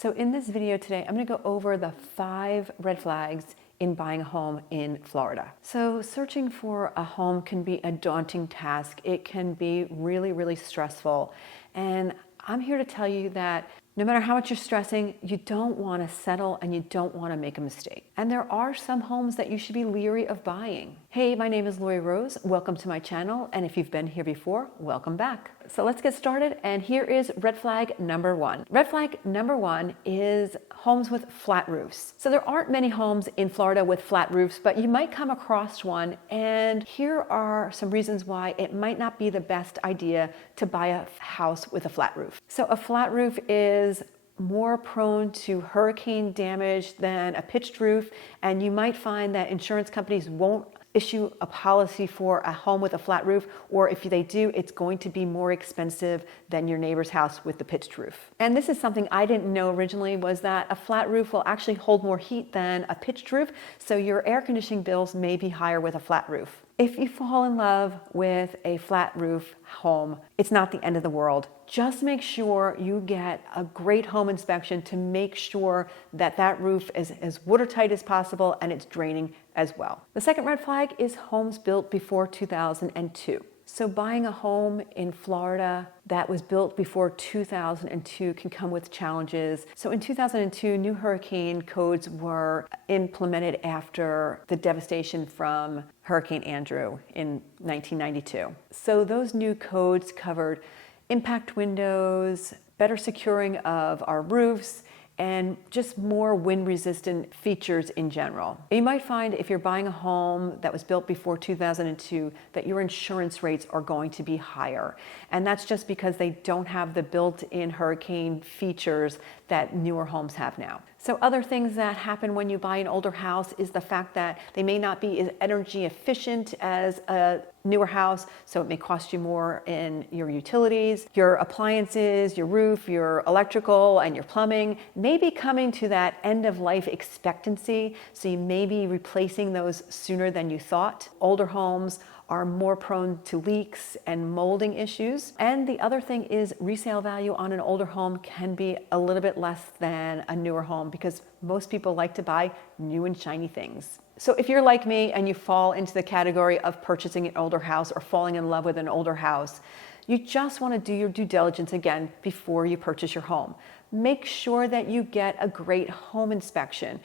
So in this video today, I'm going to go over the 5 red flags in buying a home in Florida. So searching for a home can be a daunting task. It can be really, really stressful. And I'm here to tell you that no matter how much you're stressing, you don't want to settle and you don't want to make a mistake. And there are some homes that you should be leery of buying. Hey, my name is Laurie Rose. Welcome to my channel. And if you've been here before, welcome back. So let's get started. And here is red flag number 1. Red flag number 1 is homes with flat roofs. So there aren't many homes in Florida with flat roofs, but you might come across one. And here are some reasons why it might not be the best idea to buy a house with a flat roof. So a flat roof is more prone to hurricane damage than a pitched roof, and you might find that insurance companies won't issue a policy for a home with a flat roof, or if they do, it's going to be more expensive than your neighbor's house with the pitched roof. And this is something I didn't know originally, was that a flat roof will actually hold more heat than a pitched roof, so your air conditioning bills may be higher with a flat roof. If you fall in love with a flat roof home, it's not the end of the world. Just make sure you get a great home inspection to make sure that that roof is as watertight as possible and it's draining as well. The second red flag is homes built before 2002. So buying a home in Florida that was built before 2002 can come with challenges. So in 2002, new hurricane codes were implemented after the devastation from Hurricane Andrew in 1992. So those new codes covered impact windows, better securing of our roofs, and just more wind-resistant features in general. You might find if you're buying a home that was built before 2002 that your insurance rates are going to be higher. And that's just because they don't have the built-in hurricane features that newer homes have now. So other things that happen when you buy an older house is the fact that they may not be as energy efficient as a newer house, so it may cost you more in your utilities. Your appliances, your roof, your electrical, and your plumbing may be coming to that end of life expectancy, so you may be replacing those sooner than you thought. Older homes are more prone to leaks and molding issues. And the other thing is resale value on an older home can be a little bit less than a newer home because most people like to buy new and shiny things. So if you're like me and you fall into the category of purchasing an older house or falling in love with an older house, you just want to do your due diligence again before you purchase your home. Make sure that you get a great home inspection.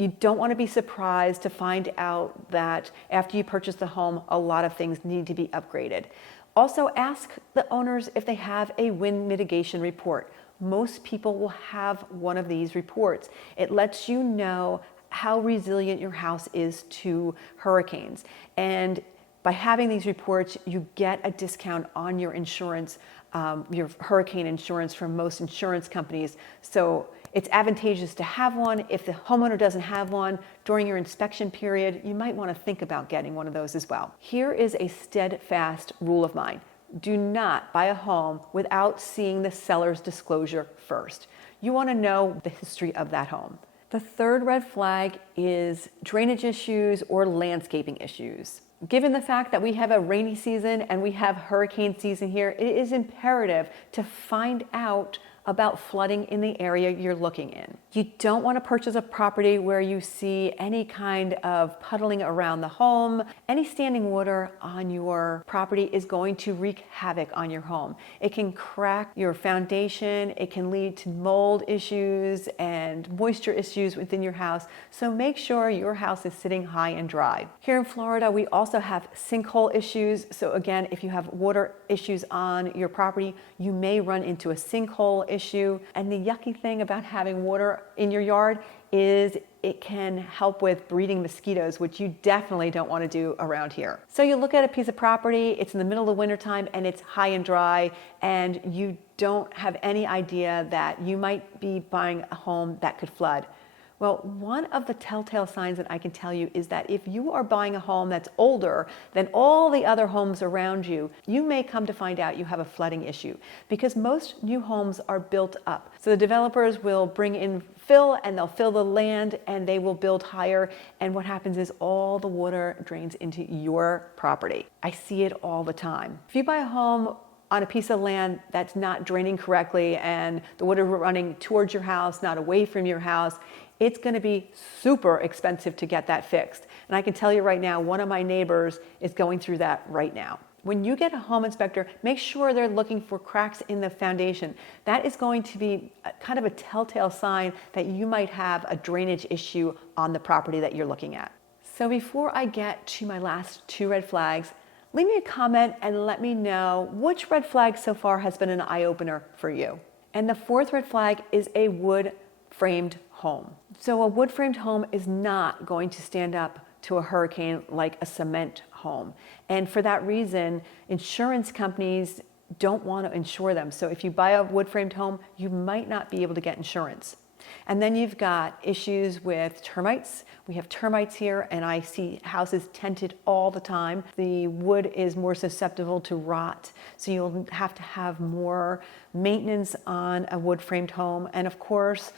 You don't want to be surprised to find out that after you purchase the home, a lot of things need to be upgraded. Also, ask the owners if they have a wind mitigation report. Most people will have one of these reports. It lets you know how resilient your house is to hurricanes. And by having these reports, you get a discount on your insurance, your hurricane insurance from most insurance companies. So it's advantageous to have one. If the homeowner doesn't have one during your inspection period, you might want to think about getting one of those as well. Here is a steadfast rule of mine. Do not buy a home without seeing the seller's disclosure first. You want to know the history of that home. The third red flag is drainage issues or landscaping issues. Given the fact that we have a rainy season and we have hurricane season here, it is imperative to find out about flooding in the area you're looking in. You don't want to purchase a property where you see any kind of puddling around the home. Any standing water on your property is going to wreak havoc on your home. It can crack your foundation, it can lead to mold issues and moisture issues within your house, so make sure your house is sitting high and dry. Here in Florida, we also have sinkhole issues, so again, if you have water issues on your property, you may run into a sinkhole issue. And the yucky thing about having water in your yard is it can help with breeding mosquitoes, which you definitely don't want to do around here. So you look at a piece of property, it's in the middle of the wintertime and it's high and dry, and you don't have any idea that you might be buying a home that could flood. Well, one of the telltale signs that I can tell you is that if you are buying a home that's older than all the other homes around you, you may come to find out you have a flooding issue because most new homes are built up. So the developers will bring in fill and they'll fill the land and they will build higher. And what happens is all the water drains into your property. I see it all the time. If you buy a home on a piece of land that's not draining correctly and the water running towards your house, not away from your house, it's going to be super expensive to get that fixed. And I can tell you right now, one of my neighbors is going through that right now. When you get a home inspector, make sure they're looking for cracks in the foundation. That is going to be kind of a telltale sign that you might have a drainage issue on the property that you're looking at. So before I get to my last 2 red flags, leave me a comment and let me know which red flag so far has been an eye-opener for you. And the 4th red flag is a wood-framed home. So a wood-framed home is not going to stand up to a hurricane like a cement home. And for that reason, insurance companies don't want to insure them. So if you buy a wood-framed home, you might not be able to get insurance. And then you've got issues with termites. We have termites here, and I see houses tented all the time. The wood is more susceptible to rot, so you'll have to have more maintenance on a wood-framed home. And of course,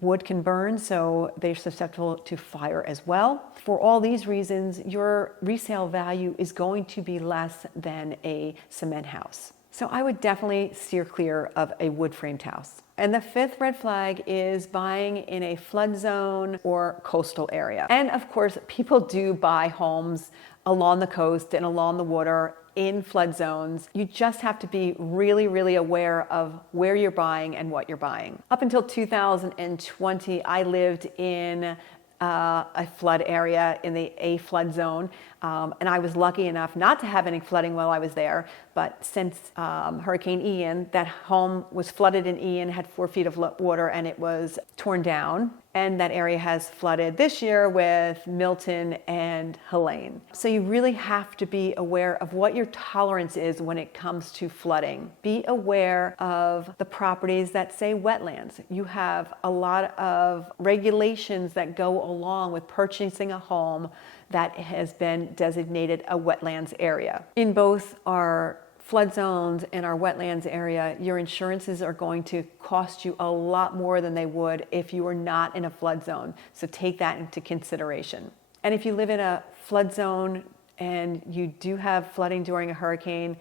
wood can burn, so they're susceptible to fire as well. For all these reasons, your resale value is going to be less than a cement house. So I would definitely steer clear of a wood-framed house. And the 5th red flag is buying in a flood zone or coastal area. And of course, people do buy homes along the coast and along the water in flood zones. You just have to be really, really aware of where you're buying and what you're buying. Up until 2020, I lived in a flood area in a flood zone. And I was lucky enough not to have any flooding while I was there. But since Hurricane Ian, that home was flooded in Ian, had 4 feet of water, and it was torn down. And that area has flooded this year with Milton and Helene. So you really have to be aware of what your tolerance is when it comes to flooding. Be aware of the properties that say wetlands. You have a lot of regulations that go along with purchasing a home that has been designated a wetlands area. In both our flood zones and our wetlands area, your insurances are going to cost you a lot more than they would if you were not in a flood zone. So take that into consideration. And if you live in a flood zone and you do have flooding during a hurricane,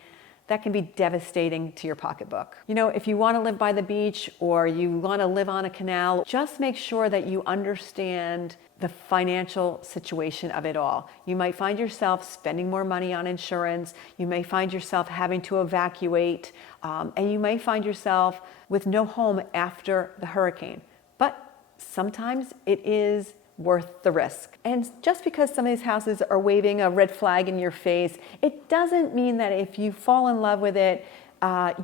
that can be devastating to your pocketbook. You know, if you want to live by the beach or you want to live on a canal, just make sure that you understand the financial situation of it all. You might find yourself spending more money on insurance. You may find yourself having to evacuate, and you may find yourself with no home after the hurricane. But sometimes it is worth the risk. And just because some of these houses are waving a red flag in your face, it doesn't mean that if you fall in love with it,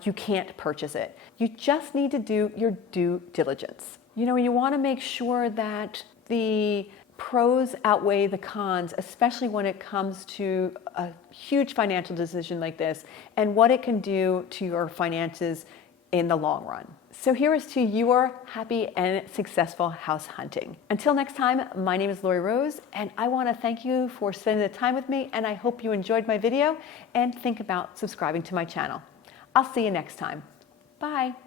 you can't purchase it. You just need to do your due diligence. You know, you want to make sure that the pros outweigh the cons, especially when it comes to a huge financial decision like this and what it can do to your finances in the long run. So here is to your happy and successful house hunting. Until next time, my name is Laurie Rose, and I want to thank you for spending the time with me, and I hope you enjoyed my video and think about subscribing to my channel. I'll see you next time. Bye.